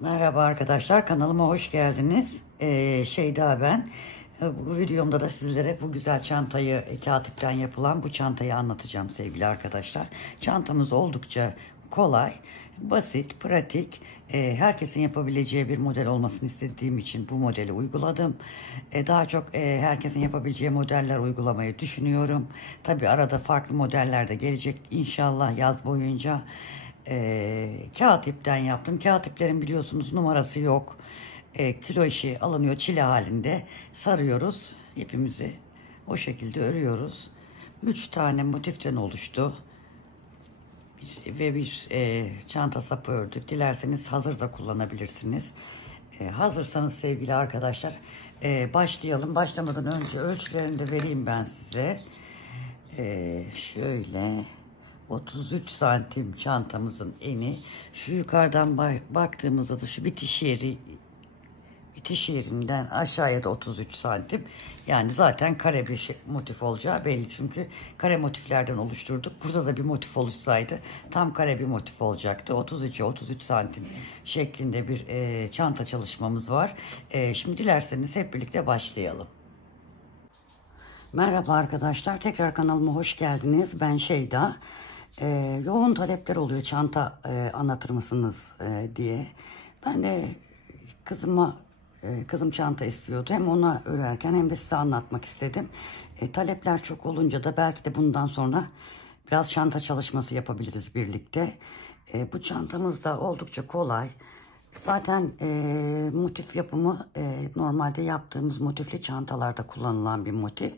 Merhaba arkadaşlar, kanalıma hoş geldiniz. Şeyda ben. Bu videomda da sizlere bu güzel çantayı, kağıt ipten yapılan bu çantayı anlatacağım sevgili arkadaşlar. Çantamız oldukça kolay, basit, pratik, herkesin yapabileceği bir model olmasını istediğim için bu modeli uyguladım. Daha çok herkesin yapabileceği modeller uygulamayı düşünüyorum. Tabi arada farklı modeller de gelecek inşallah yaz boyunca. Kağıt ipten yaptım. Kağıt iplerin biliyorsunuz numarası yok. Kilo işi alınıyor çile halinde. Sarıyoruz. İpimizi o şekilde örüyoruz. 3 tane motiften oluştu. Ve bir çanta sapı ördük. Dilerseniz hazır da kullanabilirsiniz. Hazırsanız sevgili arkadaşlar başlayalım. Başlamadan önce ölçülerini de vereyim ben size. Şöyle 33 santim çantamızın eni. Şu yukarıdan baktığımızda da şu bitiş yerinden aşağıya da 33 santim. Yani zaten kare bir motif olacağı belli. Çünkü kare motiflerden oluşturduk. Burada da bir motif oluşsaydı tam kare bir motif olacaktı. 33'e 33 santim şeklinde bir çanta çalışmamız var. Şimdi dilerseniz hep birlikte başlayalım. Merhaba arkadaşlar, tekrar kanalıma hoş geldiniz. Ben Şeyda. Yoğun talepler oluyor çanta anlatır mısınız diye. Ben de kızım çanta istiyordu. Hem ona örerken hem de size anlatmak istedim. Talepler çok olunca da belki de bundan sonra biraz çanta çalışması yapabiliriz birlikte. Bu çantamız da oldukça kolay. Zaten motif yapımı normalde yaptığımız motifli çantalarda kullanılan bir motif.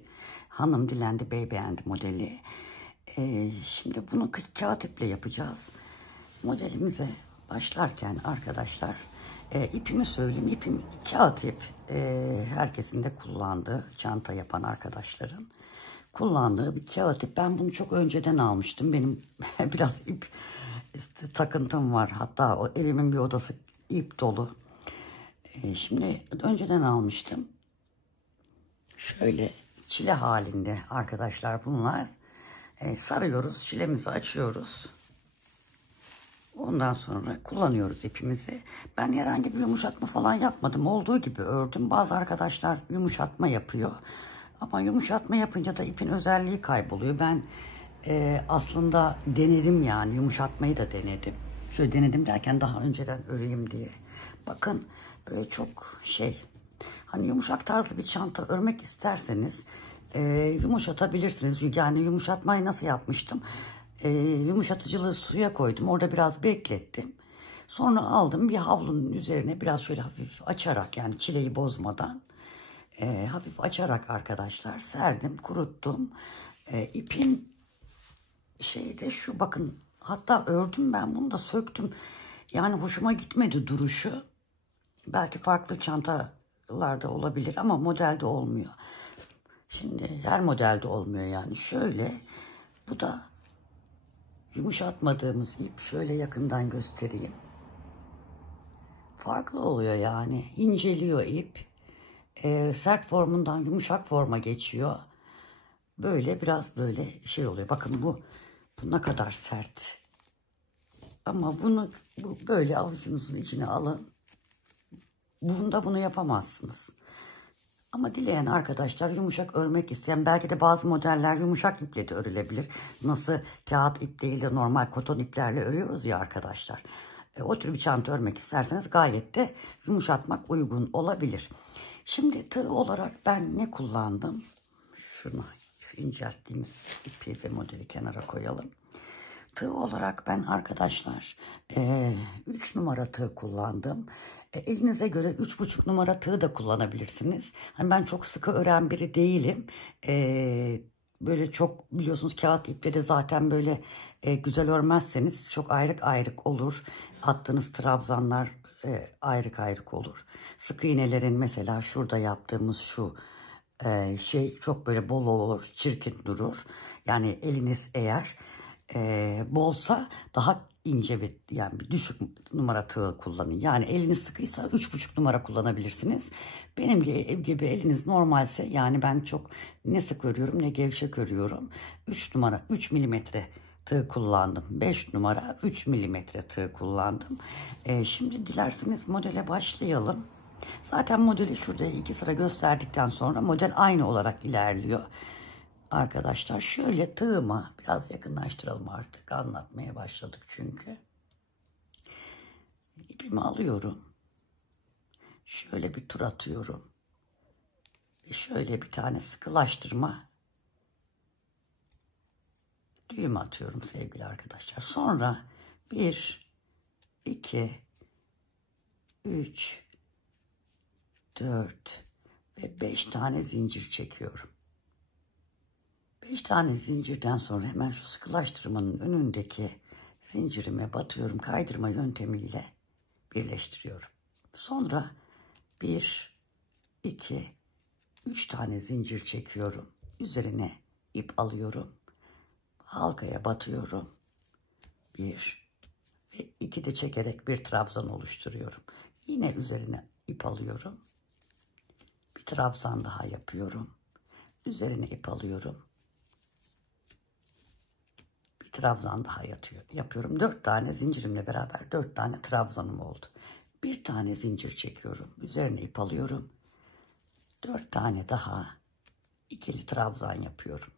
Hanım dilendi, bey beğendi modeli. Şimdi bunu kağıt iple yapacağız. Modelimize başlarken arkadaşlar ipimi söyleyeyim. İpim kağıt ip. Herkesin de kullandığı, çanta yapan arkadaşların kullandığı bir kağıt ip. Ben bunu çok önceden almıştım. Benim biraz ip takıntım var. Hatta o evimin bir odası ip dolu. Şimdi önceden almıştım. Şöyle çile halinde arkadaşlar bunlar. Sarıyoruz, çilemizi açıyoruz. Ondan sonra kullanıyoruz ipimizi. Ben herhangi bir yumuşatma falan yapmadım. Olduğu gibi ördüm. Bazı arkadaşlar yumuşatma yapıyor. Ama yumuşatma yapınca da ipin özelliği kayboluyor. Ben aslında denedim yani. Yumuşatmayı da denedim. Şöyle denedim derken daha önceden öreyim diye. Bakın böyle çok hani yumuşak tarzı bir çanta örmek isterseniz yumuşatabilirsiniz. Yani yumuşatmayı nasıl yapmıştım? Yumuşatıcılığı suya koydum. Orada biraz beklettim. Sonra aldım bir havlunun üzerine biraz şöyle hafif açarak, yani çileyi bozmadan hafif açarak arkadaşlar serdim, kuruttum. İpin şeyde şu, bakın, hatta ördüm, ben bunu da söktüm. Yani hoşuma gitmedi duruşu. Belki farklı çantalarda olabilir ama modelde olmuyor. Şimdi her modelde olmuyor yani. Şöyle, bu da yumuşatmadığımız ip. Şöyle yakından göstereyim. Farklı oluyor yani. İnceliyor ip. Sert formundan yumuşak forma geçiyor. Böyle biraz böyle oluyor. Bakın bu ne kadar sert. Ama bu böyle avucunuzun içine alın. Bunda bunu yapamazsınız. Ama dileyen arkadaşlar, yumuşak örmek isteyen, belki de bazı modeller yumuşak iple de örülebilir. Nasıl kağıt ip değil de normal koton iplerle örüyoruz ya arkadaşlar. O tür bir çanta örmek isterseniz gayet de yumuşatmak uygun olabilir. Şimdi tığ olarak ben ne kullandım? Şunu, şu incelttiğimiz ipi ve modeli kenara koyalım. Tığ olarak ben arkadaşlar 3 numara tığ kullandım. Elinize göre 3,5 numara tığ da kullanabilirsiniz. Hani ben çok sıkı ören biri değilim. Böyle çok, biliyorsunuz kağıt iple de zaten böyle güzel örmezseniz çok ayrık ayrık olur. Attığınız trabzanlar ayrık ayrık olur. Sık iğnelerin mesela şurada yaptığımız şu çok böyle bol olur, çirkin durur. Yani eliniz eğer bolsa daha ince bir, yani bir düşük numara tığ kullanın. Yani eliniz sıkıysa 3,5 numara kullanabilirsiniz. Benim gibi eliniz normalse, yani ben çok ne sık örüyorum ne gevşek örüyorum. 3 numara, 3 milimetre tığ kullandım. 5 numara 3 milimetre tığ kullandım. Şimdi dilerseniz modele başlayalım. Zaten modeli şurada 2 sıra gösterdikten sonra model aynı olarak ilerliyor. Arkadaşlar şöyle tığıma biraz yakınlaştıralım, artık anlatmaya başladık çünkü. İpimi alıyorum. Şöyle bir tur atıyorum. Ve şöyle bir tane sıkılaştırma düğüm atıyorum sevgili arkadaşlar. Sonra 1, 2, 3, 4 ve 5 tane zincir çekiyorum. 5 tane zincirden sonra hemen şu sıkılaştırmanın önündeki zincirime batıyorum. Kaydırma yöntemiyle birleştiriyorum. Sonra 1, 2, 3 tane zincir çekiyorum. Üzerine ip alıyorum. Halkaya batıyorum. 1 ve 2 de çekerek bir trabzan oluşturuyorum. Yine üzerine ip alıyorum. Bir trabzan daha yapıyorum. Üzerine ip alıyorum. Bir trabzan daha yapıyorum. 4 tane zincirimle beraber 4 tane trabzanım oldu. Bir tane zincir çekiyorum. Üzerine ip alıyorum. 4 tane daha ikili trabzan yapıyorum.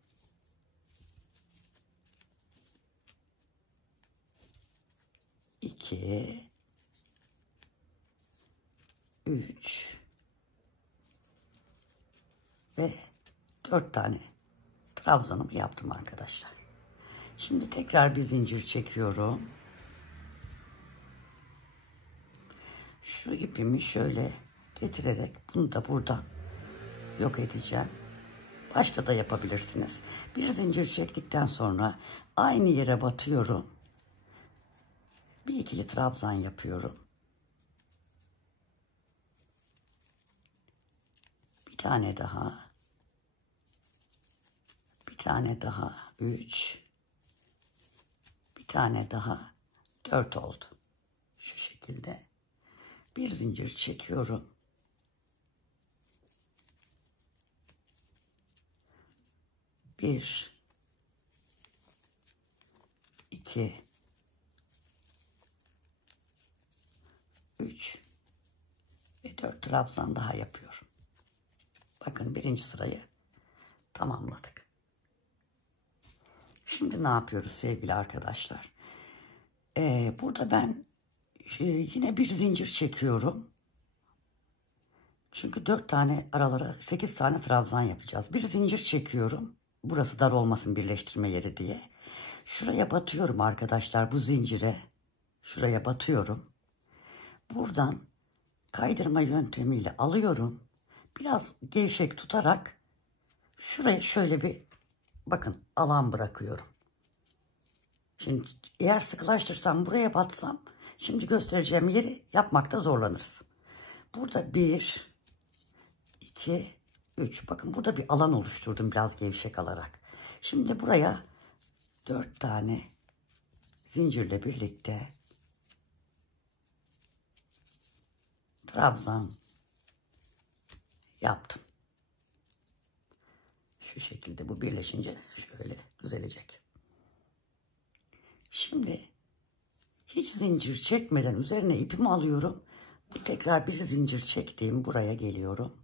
2, 3 ve 4 tane trabzanımı yaptım arkadaşlar. Şimdi tekrar bir zincir çekiyorum. Şu ipimi şöyle getirerek bunu da buradan yok edeceğim. Başta da yapabilirsiniz. Bir zincir çektikten sonra aynı yere batıyorum. Bir ikili trabzan yapıyorum. Bir tane daha. Bir tane daha. 3. Bir tane daha. 4 oldu. Şu şekilde. Bir zincir çekiyorum. Bir, 2, 3 ve 4 trabzan daha yapıyorum. Bakın birinci sırayı tamamladık. Şimdi ne yapıyoruz sevgili arkadaşlar? Burada ben yine bir zincir çekiyorum. Çünkü 4 tane aralara 8 tane trabzan yapacağız. Bir zincir çekiyorum. Burası dar olmasın birleştirme yeri diye. Şuraya batıyorum arkadaşlar, bu zincire. Şuraya batıyorum. Buradan kaydırma yöntemiyle alıyorum. Biraz gevşek tutarak şuraya şöyle bir bakın alan bırakıyorum. Şimdi eğer sıkılaştırsam, buraya batsam, şimdi göstereceğim yeri yapmakta zorlanırız. Burada 1, 2, 3. Bakın burada bir alan oluşturdum biraz gevşek alarak. Şimdi buraya 4 tane zincirle birlikte trabzan yaptım. Şu şekilde bu birleşince şöyle düzelecek. Şimdi hiç zincir çekmeden üzerine ipimi alıyorum. Bu tekrar bir zincir çektiğim buraya geliyorum.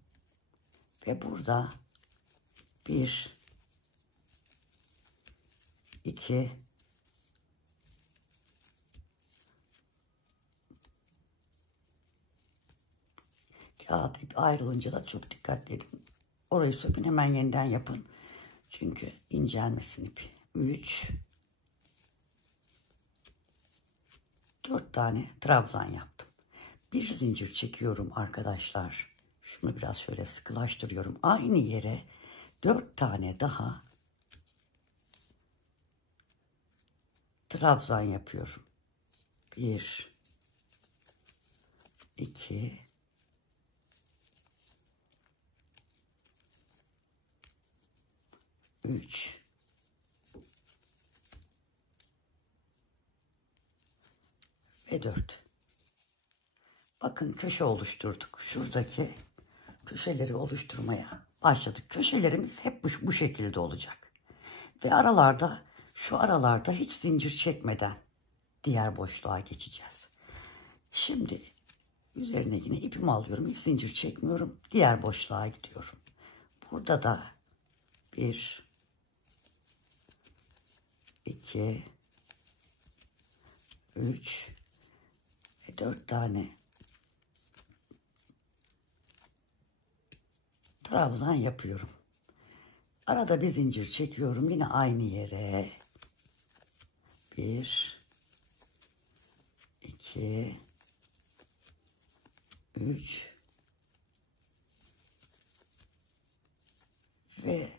Ve burada 1, 2, 3 kağıt ip ayrılınca da çok dikkatli edin. Orayı sökün, hemen yeniden yapın. Çünkü incelmesin ip. 3, 4 tane trabzan yaptım. Bir zincir çekiyorum arkadaşlar. Şunu biraz şöyle sıkılaştırıyorum. Aynı yere 4 tane daha trabzan yapıyorum. 1, 2, 3 ve 4. Bakın köşe oluşturduk. Şuradaki köşeleri oluşturmaya başladık. Köşelerimiz hep bu şekilde olacak. Ve aralarda Şu aralarda hiç zincir çekmeden diğer boşluğa geçeceğiz. Şimdi üzerine yine ipimi alıyorum. Hiç zincir çekmiyorum. Diğer boşluğa gidiyorum. Burada da 1, 2, 3 ve 4 tane trabzan yapıyorum. Arada bir zincir çekiyorum. Yine aynı yere. 1, 2, 3 ve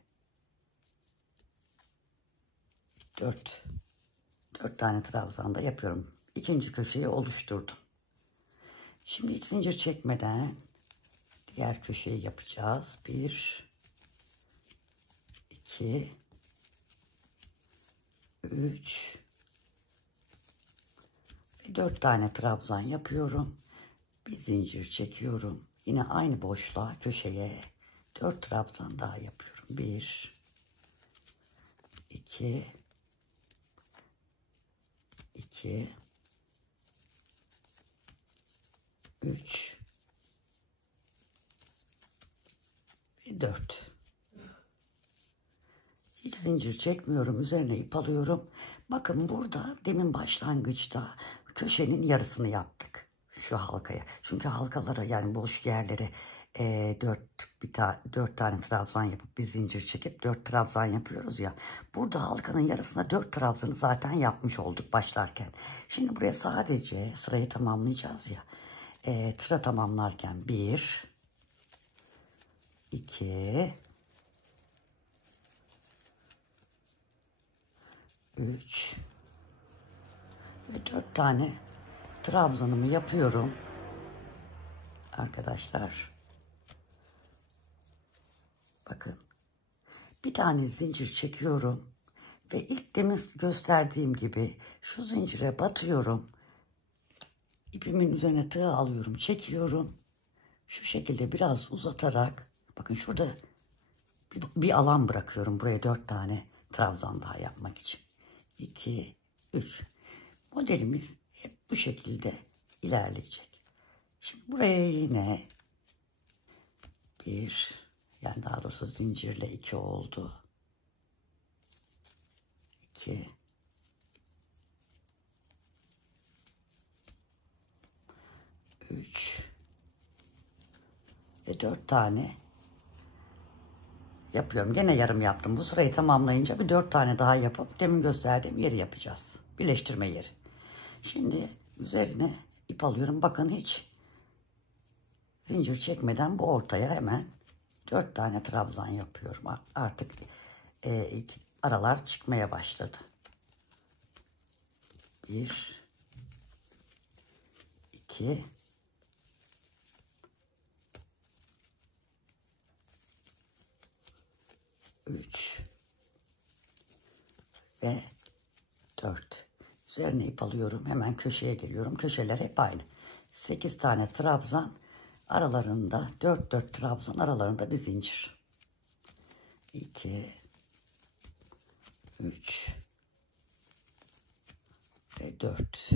4 tane trabzan da yapıyorum. İkinci köşeyi oluşturdum. Şimdi hiç zincir çekmeden diğer köşeyi yapacağız. 1, 2, 3 ve 4 tane trabzan yapıyorum. Bir zincir çekiyorum. Yine aynı boşluğa, köşeye 4 trabzan daha yapıyorum. 1, 2, 3 ve 4. Hiç zincir çekmiyorum. Üzerine ip alıyorum. Bakın burada demin başlangıçta köşenin yarısını yaptık. Şu halkaya. Çünkü halkalara, yani boş yerlere 4 tane trabzan yapıp bir zincir çekip 4 trabzan yapıyoruz ya. Burada halkanın yarısına 4 trabzanı zaten yapmış olduk başlarken. Şimdi buraya sadece sırayı tamamlayacağız ya. Sıra tamamlarken 1, 2, 3 ve 4 tane trabzanımı yapıyorum arkadaşlar. Bakın, bir tane zincir çekiyorum ve ilk demin gösterdiğim gibi şu zincire batıyorum. İpimin üzerine tığ alıyorum, çekiyorum. Şu şekilde biraz uzatarak, bakın şurada bir alan bırakıyorum buraya 4 tane trabzan daha yapmak için. 2, 3. Modelimiz hep bu şekilde ilerleyecek. Şimdi buraya yine yani daha doğrusu zincirle 2 oldu. 2, 3 ve 4 tane yapıyorum. Gene yarım yaptım. Bu sırayı tamamlayınca bir 4 tane daha yapıp demin gösterdiğim yeri yapacağız. Birleştirme yeri. Şimdi üzerine ip alıyorum. Bakın, hiç zincir çekmeden bu ortaya hemen 4 tane trabzan yapıyorum. Artık ilk aralar çıkmaya başladı. 1, 2, 3 ve 4. Üzerine ip alıyorum. Hemen köşeye geliyorum. Köşeler hep aynı. 8 tane trabzan, aralarında 4 trabzan, aralarında bir zincir. 2, 3 ve 4.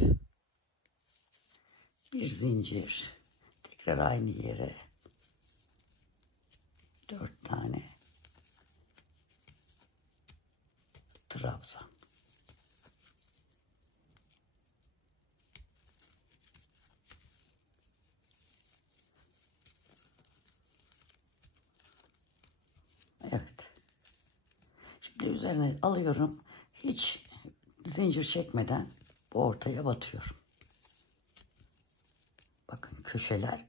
Bir zincir. Tekrar aynı yere 4 tane trabzan. Evet. Şimdi üzerine alıyorum. Hiç zincir çekmeden bu ortaya batıyorum. Bakın,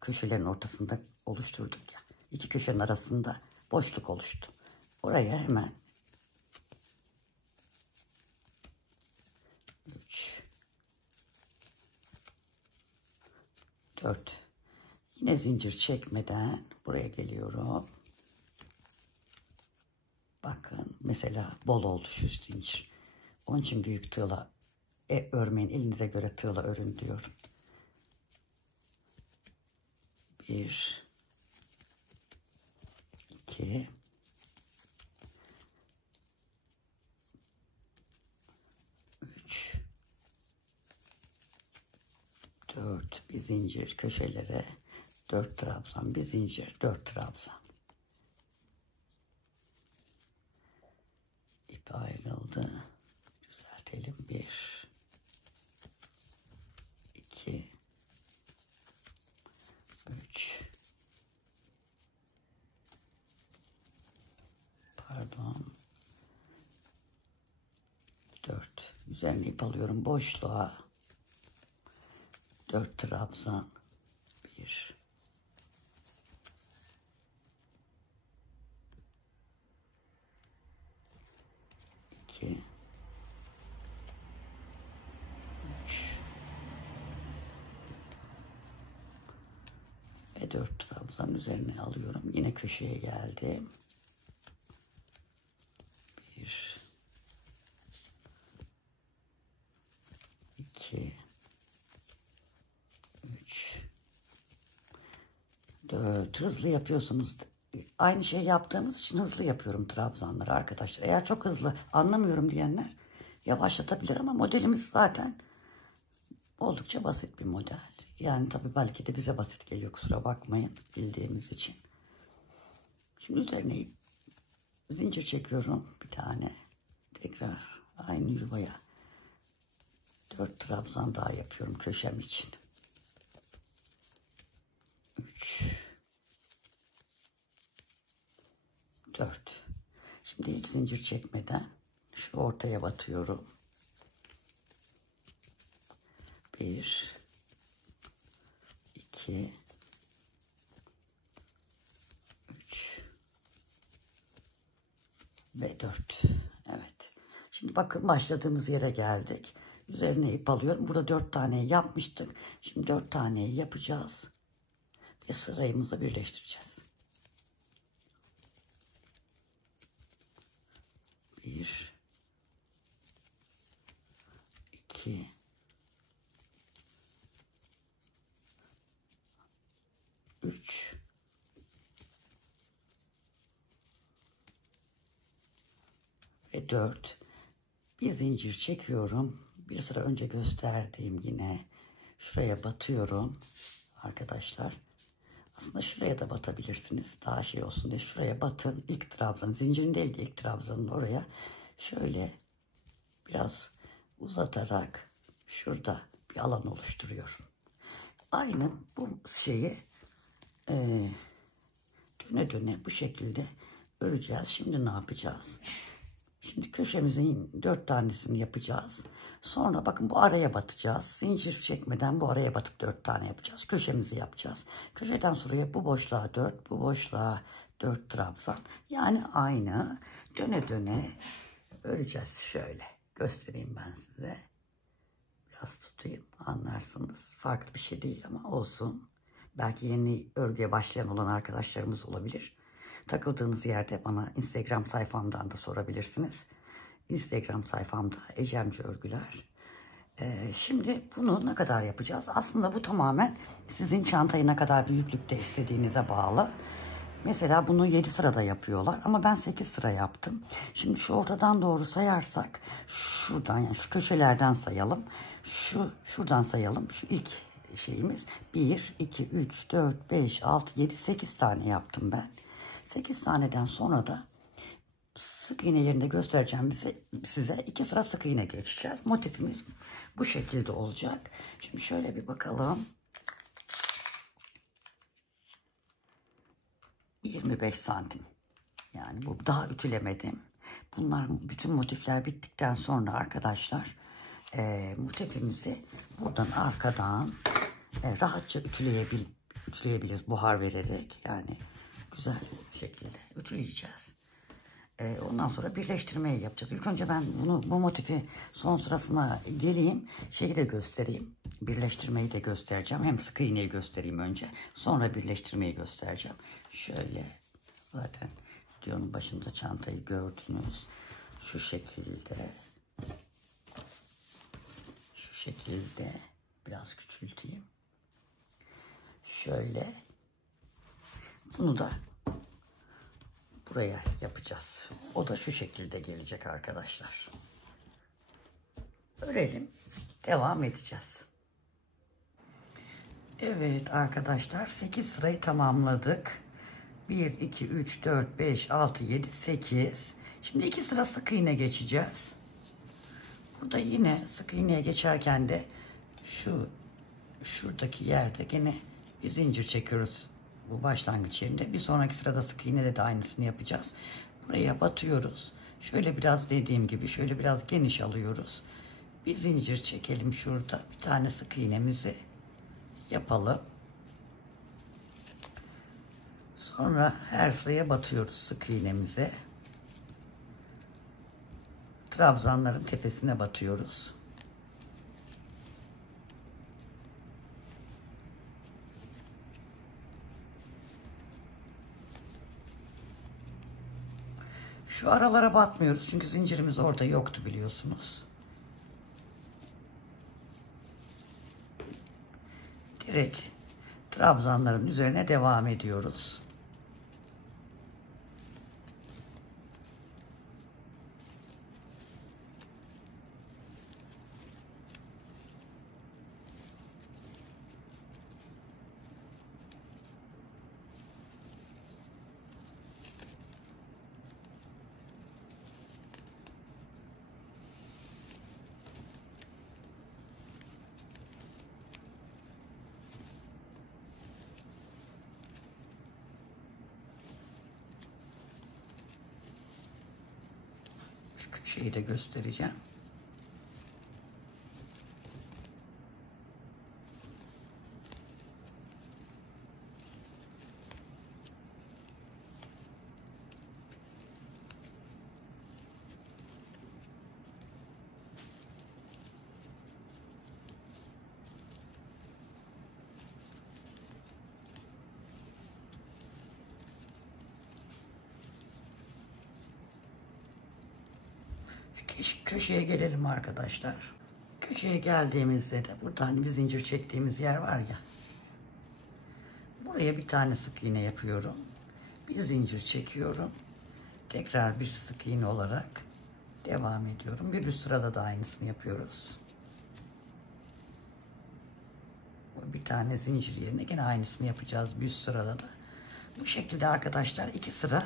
köşelerin ortasında oluşturduk ya. İki köşenin arasında boşluk oluştu. Oraya hemen 3, 4. Yine zincir çekmeden buraya geliyorum. Bakın, mesela bol oldu şu zincir. Onun için büyük tığla örmeyin. Elinize göre tığla örün diyorum. 1, 2, zincir köşelere 4 trabzan, bir zincir, 4 trabzan. İp ayrıldı. Düzeltelim. 1 2 3 pardon 4. Üzerine ip alıyorum. Boşluğa 4 trabzan. 1 2 3 ve 4 trabzan üzerine alıyorum. Yine köşeye geldim. 1 2 3 4. Hızlı yapıyorsunuz. Aynı şey yaptığımız için hızlı yapıyorum trabzanları arkadaşlar. Eğer çok hızlı anlamıyorum diyenler yavaşlatabilir ama modelimiz zaten oldukça basit bir model. Yani tabii belki de bize basit geliyor, kusura bakmayın, bildiğimiz için. Şimdi üzerine zincir çekiyorum bir tane. Tekrar aynı yuvaya 4 trabzan daha yapıyorum köşem için. 3 4. Şimdi hiç zincir çekmeden şu ortaya batıyorum. 1 2 3 ve 4. Evet. Şimdi bakın başladığımız yere geldik. Üzerine ip alıyorum. Burada 4 tane yapmıştık. Şimdi 4 tane yapacağız. Ve sırayımızı birleştireceğiz. 1 2 3 ve 4. Bir zincir çekiyorum. Bir sıra önce gösterdiğim yine şuraya batıyorum arkadaşlar. Aslında şuraya da batabilirsiniz. Daha şey olsun diye şuraya batın. İlk trabzan, zincirin değil de ilk trabzanın oraya şöyle biraz uzatarak şurada bir alan oluşturuyorum. Aynı bu şeyi döne döne bu şekilde öreceğiz. Şimdi ne yapacağız? Şimdi köşemizin 4 tanesini yapacağız. Sonra bakın bu araya batacağız. Zincir çekmeden bu araya batıp 4 tane yapacağız. Köşemizi yapacağız. Köşeden sonra bu boşluğa 4, bu boşluğa 4 trabzan. Yani aynı döne döne öreceğiz. Şöyle göstereyim ben size. Biraz tutayım, anlarsınız. Farklı bir şey değil ama olsun. Belki yeni örgüye başlayan olan arkadaşlarımız olabilir. Takıldığınız yerde bana Instagram sayfamdan da sorabilirsiniz. Instagram sayfamda Ecemci Örgüler. Şimdi bunu ne kadar yapacağız? Aslında bu tamamen sizin çantayı ne kadar büyüklükte istediğinize bağlı. Mesela bunu 7 sırada yapıyorlar ama ben 8 sıra yaptım. Şimdi şu ortadan doğru sayarsak şuradan, yani şu köşelerden sayalım. Şuradan sayalım. Şu ilk şeyimiz 1, 2, 3, 4, 5, 6, 7, 8 tane yaptım ben. 8 taneden sonra da sık iğne yerinde göstereceğim size 2 sıra sık iğne geçeceğiz. Motifimiz bu şekilde olacak. Şimdi şöyle bir bakalım. 25 santim. Yani bu daha ütülemedim. Bunlar bütün motifler bittikten sonra arkadaşlar motifimizi buradan arkadan rahatça ütüleyebiliriz buhar vererek. Yani güzel şekilde ütüleyeceğiz. Ondan sonra birleştirmeyi yapacağız. İlk önce ben bu motifi son sırasına geleyim. Şeyi de göstereyim. Birleştirmeyi de göstereceğim. Hem sık iğneyi göstereyim önce. Sonra birleştirmeyi göstereceğim. Şöyle zaten videonun başında çantayı gördünüz. Şu şekilde. Şu şekilde. Biraz küçülteyim. Şöyle. Bunu da buraya yapacağız. O da şu şekilde gelecek arkadaşlar. Örelim. Devam edeceğiz. Evet arkadaşlar, 8 sırayı tamamladık. 1, 2, 3, 4, 5, 6, 7, 8. Şimdi 2 sıra sık iğne geçeceğiz. Burada yine sık iğneye geçerken de şuradaki yerde gene bir zincir çekiyoruz. Bu başlangıç yerinde. Bir sonraki sırada sık iğnede de aynısını yapacağız. Buraya batıyoruz. Şöyle biraz dediğim gibi şöyle biraz geniş alıyoruz. Bir zincir çekelim şurada. Bir tane sık iğnemizi yapalım. Sonra her sıraya batıyoruz sık iğnemize. Trabzanların tepesine batıyoruz. Şu aralara batmıyoruz çünkü zincirimiz orada yoktu biliyorsunuz. Direkt trabzanların üzerine devam ediyoruz. Köşeyi de göstereceğim. Köşeye gelelim arkadaşlar. Köşeye geldiğimizde de burada hani bir zincir çektiğimiz yer var ya. Buraya bir tane sık iğne yapıyorum. Bir zincir çekiyorum. Tekrar bir sık iğne olarak devam ediyorum. Bir üst sırada da aynısını yapıyoruz. Bir tane zincir yerine yine aynısını yapacağız bir üst sırada da. Bu şekilde arkadaşlar 2 sıra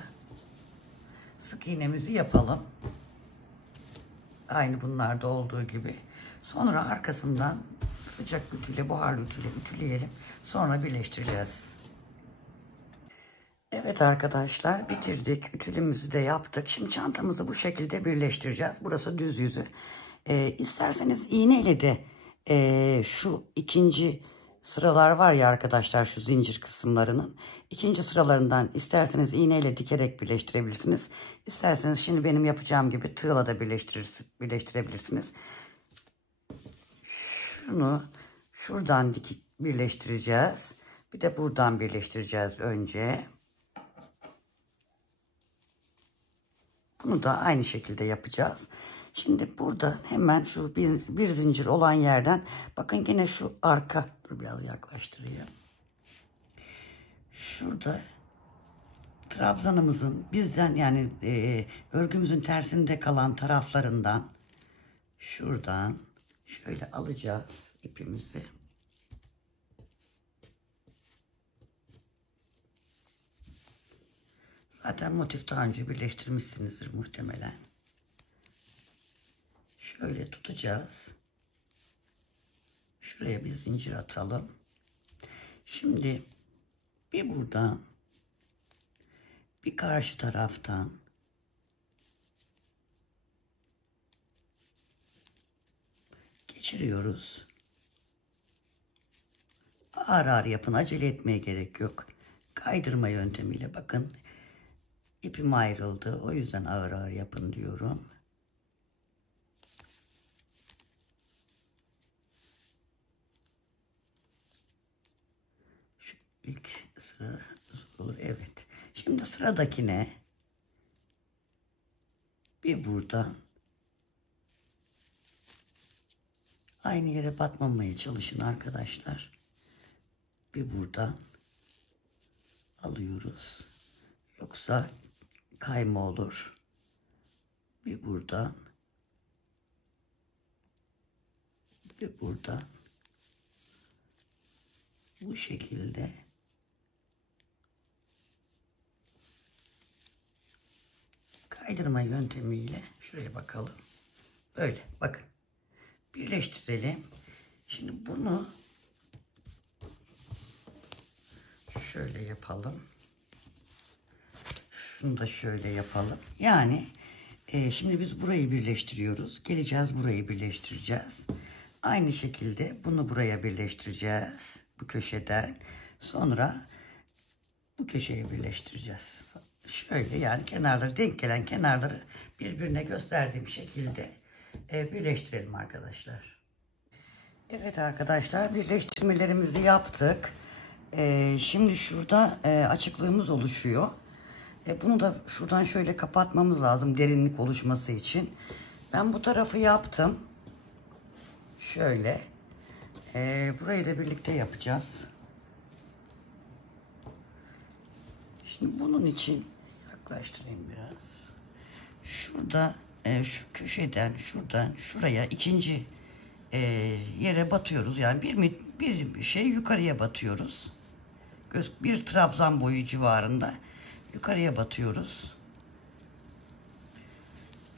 sık iğnemizi yapalım. Aynı bunlarda olduğu gibi. Sonra arkasından sıcak ütüyle, buharlı ütüyle ütüleyelim. Sonra birleştireceğiz. Evet arkadaşlar, bitirdik. Ütülümüzü de yaptık. Şimdi çantamızı bu şekilde birleştireceğiz. Burası düz yüzü. İsterseniz iğneyle de şu ikinci sıralar var ya arkadaşlar, şu zincir kısımlarının ikinci sıralarından isterseniz iğneyle dikerek birleştirebilirsiniz. İsterseniz şimdi benim yapacağım gibi tığla da birleştirebilirsiniz. Şunu şuradan birleştireceğiz. Bir de buradan birleştireceğiz önce. Bunu da aynı şekilde yapacağız. Şimdi burada hemen şu bir zincir olan yerden bakın yine şu arka, dur biraz yaklaştırayım. Şurada trabzanımızın bizden yani örgümüzün tersinde kalan taraflarından şuradan şöyle alacağız ipimizi. Zaten motif daha önce birleştirmişsinizdir muhtemelen. Şöyle tutacağız. Şuraya bir zincir atalım. Şimdi bir buradan bir karşı taraftan geçiriyoruz. Ağır ağır yapın, acele etmeye gerek yok. Kaydırma yöntemiyle bakın ipim ayrıldı. O yüzden ağır ağır yapın diyorum. Şu ilk sıra olur, evet. Şimdi sıradakine bir buradan aynı yere batmamaya çalışın arkadaşlar. Bir buradan alıyoruz. Yoksa kayma olur. Bir buradan. Bir buradan. Bu şekilde kaydırma yöntemiyle şuraya bakalım. Böyle bakın. Birleştirelim. Şimdi bunu şöyle yapalım. Şunu da şöyle yapalım. Yani şimdi biz burayı birleştiriyoruz. Geleceğiz, burayı birleştireceğiz. Aynı şekilde bunu buraya birleştireceğiz. Bu köşeden. Sonra bu köşeye birleştireceğiz. Şöyle, yani kenarları, denk gelen kenarları birbirine gösterdiğim şekilde birleştirelim arkadaşlar. Evet arkadaşlar, birleştirmelerimizi yaptık. Şimdi şurada açıklığımız oluşuyor. Bunu da şuradan şöyle kapatmamız lazım derinlik oluşması için. Ben bu tarafı yaptım. Şöyle. Burayı da birlikte yapacağız. Şimdi bunun için yaklaştırayım biraz. Şurada şu köşeden şuradan şuraya ikinci yere batıyoruz. Yani bir şey yukarıya batıyoruz. Bir trabzan boyu civarında yukarıya batıyoruz.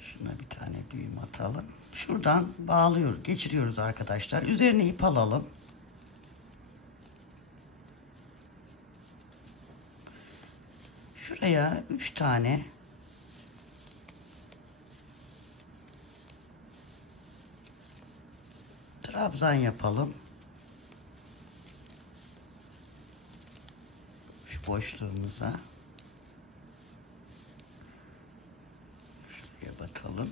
Şuna bir tane düğüm atalım. Şuradan bağlıyoruz, geçiriyoruz arkadaşlar. Üzerine ip alalım. Şuraya 3 tane trabzan yapalım. Şu boşluğumuza. Şuraya batalım.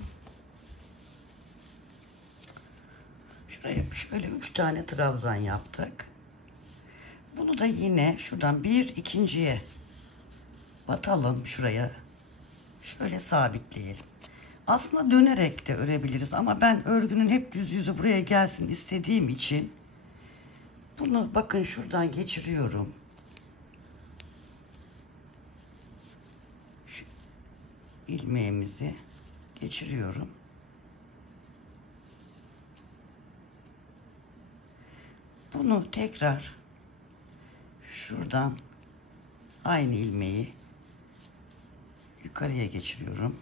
Şuraya şöyle 3 tane trabzan yaptık. Bunu da yine şuradan ikinciye batalım şuraya. Şöyle sabitleyelim. Aslında dönerek de örebiliriz ama ben örgünün hep düz yüzü buraya gelsin istediğim için bunu bakın şuradan geçiriyorum. Şu ilmeğimizi geçiriyorum. Bunu tekrar şuradan aynı ilmeği yukarıya geçiriyorum.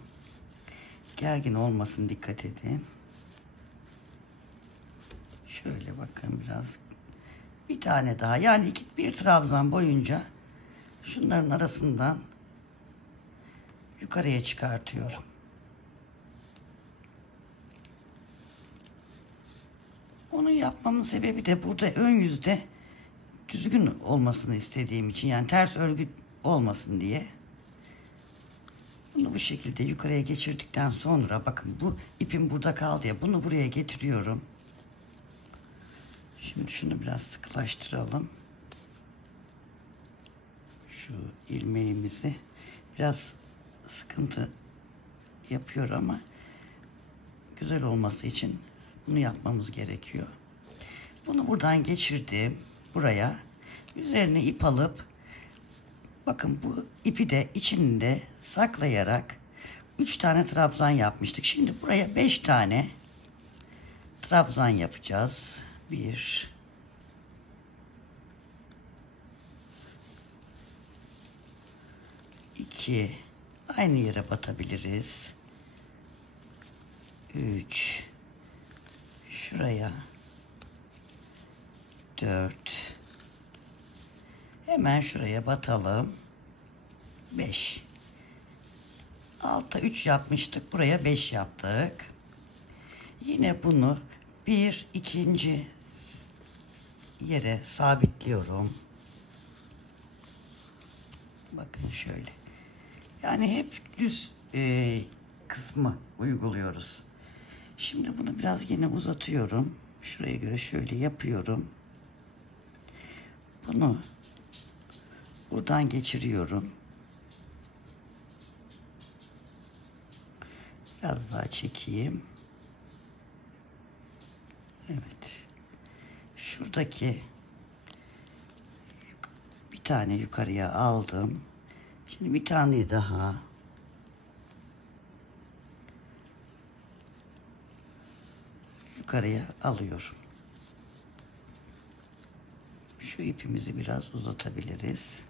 Gergin olmasın, dikkat edin. Şöyle bakın biraz. Bir tane daha, yani bir trabzan boyunca şunların arasından yukarıya çıkartıyorum. Onu yapmamın sebebi de burada ön yüzde düzgün olmasını istediğim için, yani ters örgü olmasın diye. Bunu bu şekilde yukarıya geçirdikten sonra bakın bu ipim burada kaldı ya, bunu buraya getiriyorum. Şimdi şunu biraz sıkılaştıralım. Şu ilmeğimizi biraz sıkıntı yapıyor ama güzel olması için bunu yapmamız gerekiyor. Bunu buradan geçirdim buraya. Üzerine ip alıp bakın bu ipi de içinde saklayarak 3 tane trabzan yapmıştık. Şimdi buraya 5 tane trabzan yapacağız. 1 2 aynı yere batabiliriz. 3 şuraya 4 hemen şuraya batalım. 5 alta 3 yapmıştık. Buraya 5 yaptık. Yine bunu ikinci yere sabitliyorum. Bakın şöyle. Yani hep düz kısmı uyguluyoruz. Şimdi bunu biraz yine uzatıyorum. Şuraya göre şöyle yapıyorum. Bunu buradan geçiriyorum. Biraz daha çekeyim. Evet. Şuradaki bir tane yukarıya aldım. Şimdi bir tane daha yukarıya alıyorum. Şu ipimizi biraz uzatabiliriz.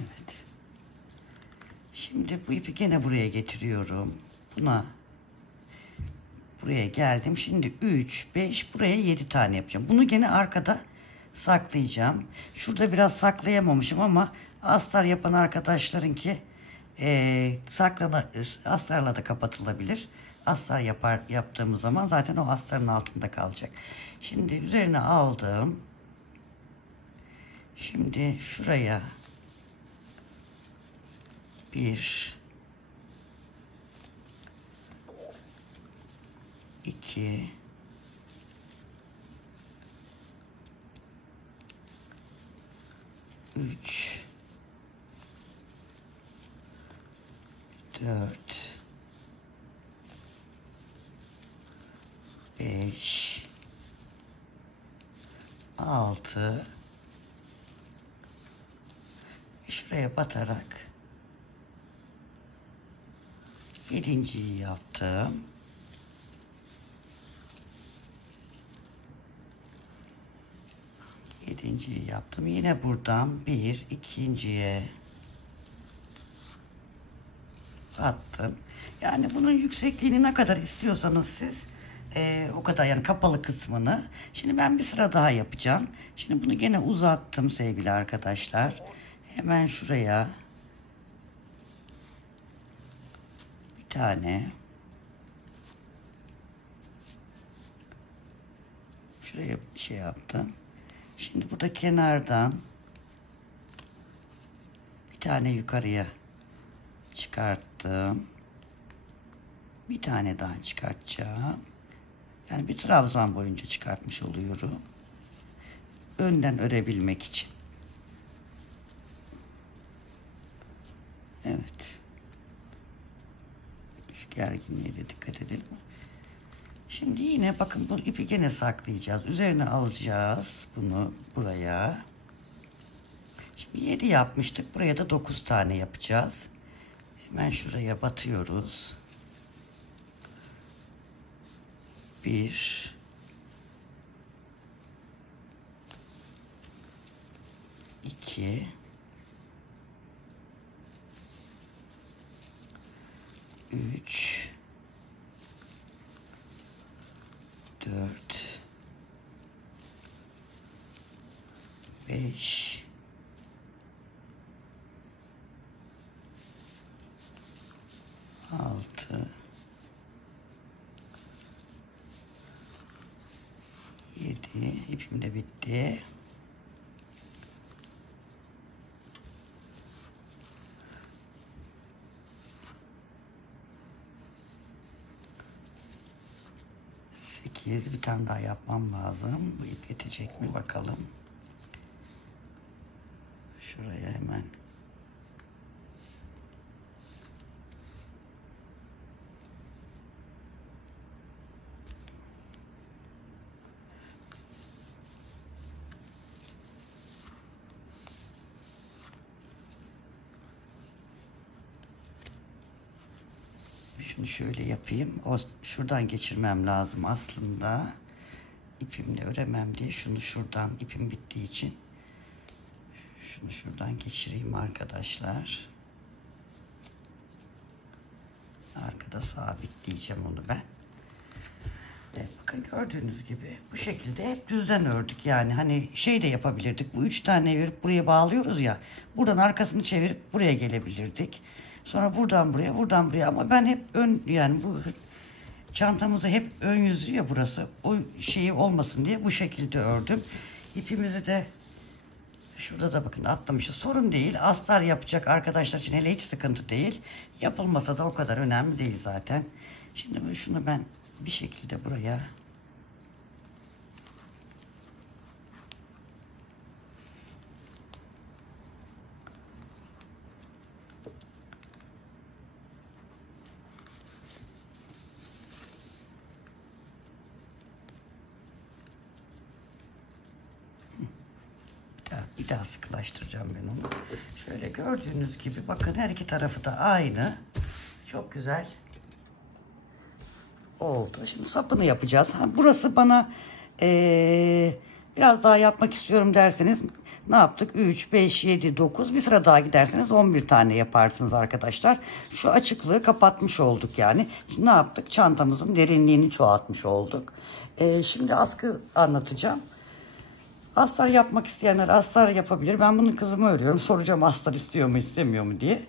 Evet. Şimdi bu ipi gene buraya getiriyorum. Buraya geldim. Şimdi 3, 5, buraya 7 tane yapacağım. Bunu gene arkada saklayacağım. Şurada biraz saklayamamışım ama astar yapan arkadaşlarınki astarla da kapatılabilir. Astar yaptığımız zaman zaten o astarın altında kalacak. Şimdi üzerine aldım. Şimdi şuraya 1, 2, 3, 4, 5, 6, şuraya batarak 7.'yi yaptım. Yedinciyi yaptım. Yine buradan bir ikinciye attım. Yani bunun yüksekliğini ne kadar istiyorsanız siz o kadar, yani kapalı kısmını. Şimdi ben bir sıra daha yapacağım. Şimdi bunu gene uzattım sevgili arkadaşlar. Hemen şuraya bir tane, şuraya bir şey yaptım. Şimdi burada kenardan bir tane yukarıya çıkarttım. Bir tane daha çıkartacağım. Yani bir trabzan boyunca çıkartmış oluyorum. Önden örebilmek için. Evet. Şu gerginliğe de dikkat edelim. Şimdi yine bakın, bu ipi gene saklayacağız. Üzerine alacağız bunu buraya. Şimdi 7 yapmıştık. Buraya da 9 tane yapacağız. Hemen şuraya batıyoruz. 1, 2, 3, 4, 5, 6, 7, ipim de bitti. 8, bir tane daha yapmam lazım. Bu ip yetecek mi bakalım. Şuraya hemen. Şunu şöyle yapayım. Şuradan geçirmem lazım aslında. İpimle öremem diye şunu şuradan, ipim bittiği için şunu şuradan geçireyim arkadaşlar. Arkada sabitleyeceğim onu ben. Evet, bakın gördüğünüz gibi bu şekilde hep düzden ördük. Yani hani şey de yapabilirdik. Bu 3 tane örüp buraya bağlıyoruz ya. Buradan arkasını çevirip buraya gelebilirdik. Sonra buradan buraya, buradan buraya, ama ben hep yani bu çantamızı hep ön yüzü ya burası. O şeyi olmasın diye bu şekilde ördüm. İpimizi de şurada da bakın atlamışız. Sorun değil. Astar yapacak arkadaşlar için hele hiç sıkıntı değil. Yapılmasa da o kadar önemli değil zaten. Şimdi şunu ben bir şekilde buraya bir daha sıkılaştıracağım ben onu. Şöyle gördüğünüz gibi bakın, her iki tarafı da aynı. Çok güzel oldu. Şimdi sapını yapacağız. Burası bana Biraz daha yapmak istiyorum derseniz ne yaptık? 3, 5, 7, 9 bir sıra daha giderseniz 11 tane yaparsınız arkadaşlar. Şu açıklığı kapatmış olduk yani. Şimdi ne yaptık? Çantamızın derinliğini çoğaltmış olduk. Şimdi askı anlatacağım. Astar yapmak isteyenler astar yapabilir. Ben bunu kızıma örüyorum. Soracağım astar istiyor mu istemiyor mu diye.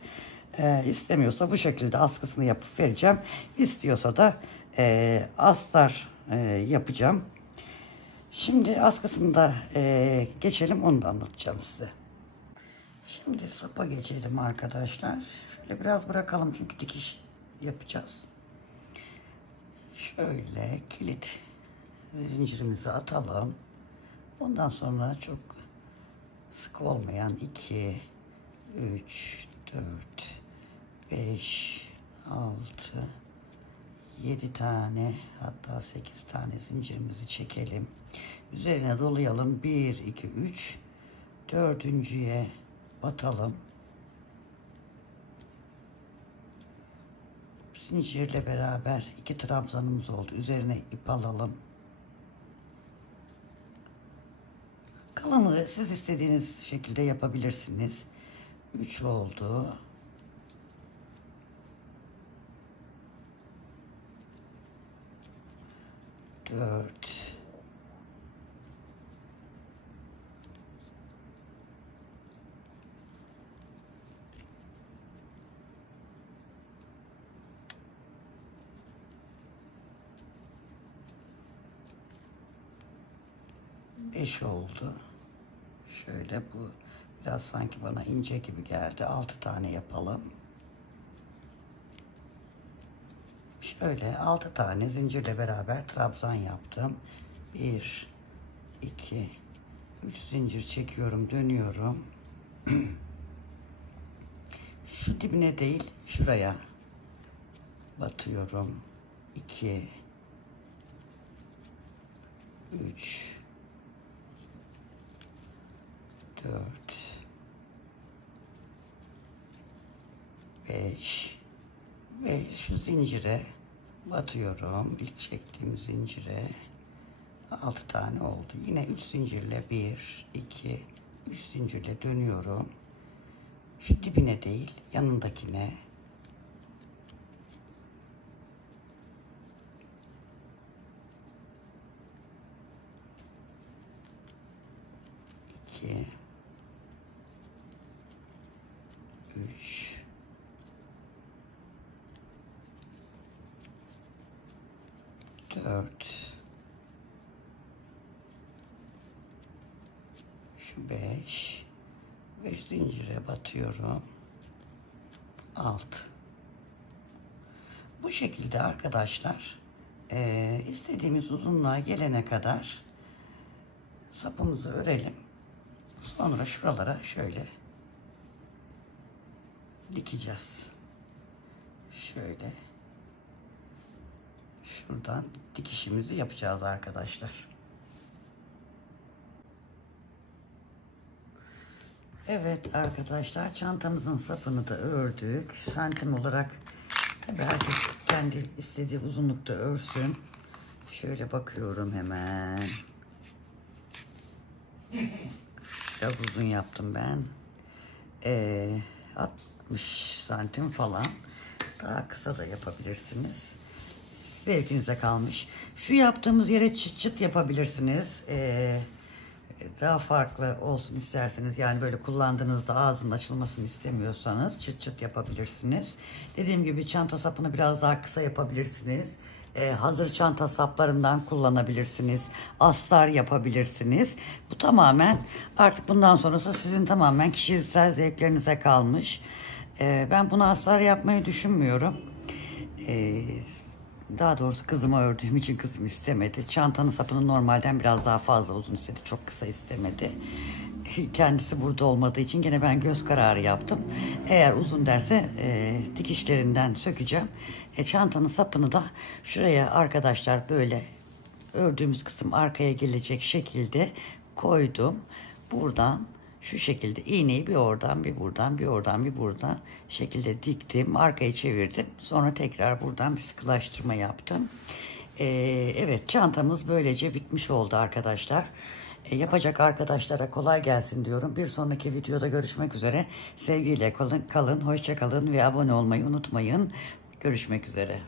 İstemiyorsa bu şekilde askısını yapıp vereceğim. İstiyorsa da astar yapacağım. Şimdi askısını da geçelim, onu da anlatacağım size. Şimdi sapa geçelim arkadaşlar. Şöyle biraz bırakalım çünkü dikiş yapacağız. Şöyle kilit zincirimizi atalım. Ondan sonra çok sık olmayan 2, 3, 4, 5, 6, 7 tane hatta 8 tane zincirimizi çekelim. Üzerine dolayalım. 1, 2, 3. Dördüncüye batalım. Zincirle beraber 2 trabzanımız oldu. Üzerine ip alalım. Kalınlığı siz istediğiniz şekilde yapabilirsiniz. 3 oldu. 4, 5 oldu. Şöyle bu biraz sanki bana ince gibi geldi. 6 tane yapalım. Şöyle 6 tane zincirle beraber trabzan yaptım. 1, 2, 3 zincir çekiyorum, dönüyorum. Şu dibine değil, şuraya batıyorum. 2, 3, 4, 5 ve şu zincire batıyorum. İlk çektiğim zincire 6 tane oldu. Yine 3 zincirle 1, 2, 3 zincirle dönüyorum. Şu dibine değil, yanındakine. İki, 3, 4, şu 5 ve zincire batıyorum. 6. Bu şekilde arkadaşlar istediğimiz uzunluğa gelene kadar sapımızı örelim. Sonra şuralara şöyle dikeceğiz. Şöyle şuradan dikişimizi yapacağız arkadaşlar. Evet arkadaşlar, çantamızın sapını da ördük. Santim olarak tabii herkes kendi istediği uzunlukta örsün. Şöyle bakıyorum hemen. Biraz uzun yaptım ben. 60 santim falan. Daha kısa da yapabilirsiniz. Zevkinize kalmış. Şu yaptığımız yere çıt çıt yapabilirsiniz. Daha farklı olsun isterseniz, yani böyle kullandığınızda ağzının açılmasını istemiyorsanız çıt çıt yapabilirsiniz. Dediğim gibi çanta sapını biraz daha kısa yapabilirsiniz. Hazır çanta saplarından kullanabilirsiniz. Astar yapabilirsiniz. Bu tamamen artık bundan sonrası sizin tamamen kişisel zevklerinize kalmış. Ben bunu astar yapmayı düşünmüyorum. Daha doğrusu kızıma ördüğüm için kızım istemedi. Çantanın sapını normalden biraz daha fazla uzun istedi. Çok kısa istemedi. Kendisi burada olmadığı için gene ben göz kararı yaptım. Eğer uzun derse dikişlerinden sökeceğim. Çantanın sapını da şuraya arkadaşlar böyle ördüğümüz kısım arkaya gelecek şekilde koydum. Buradan şu şekilde iğneyi bir oradan bir buradan bir oradan bir buradan şekilde diktim. Arkaya çevirdim. Sonra tekrar buradan bir sıkılaştırma yaptım. Evet, çantamız böylece bitmiş oldu arkadaşlar. Yapacak arkadaşlara kolay gelsin diyorum. Bir sonraki videoda görüşmek üzere. Sevgiyle kalın, hoşça kalın ve abone olmayı unutmayın. Görüşmek üzere.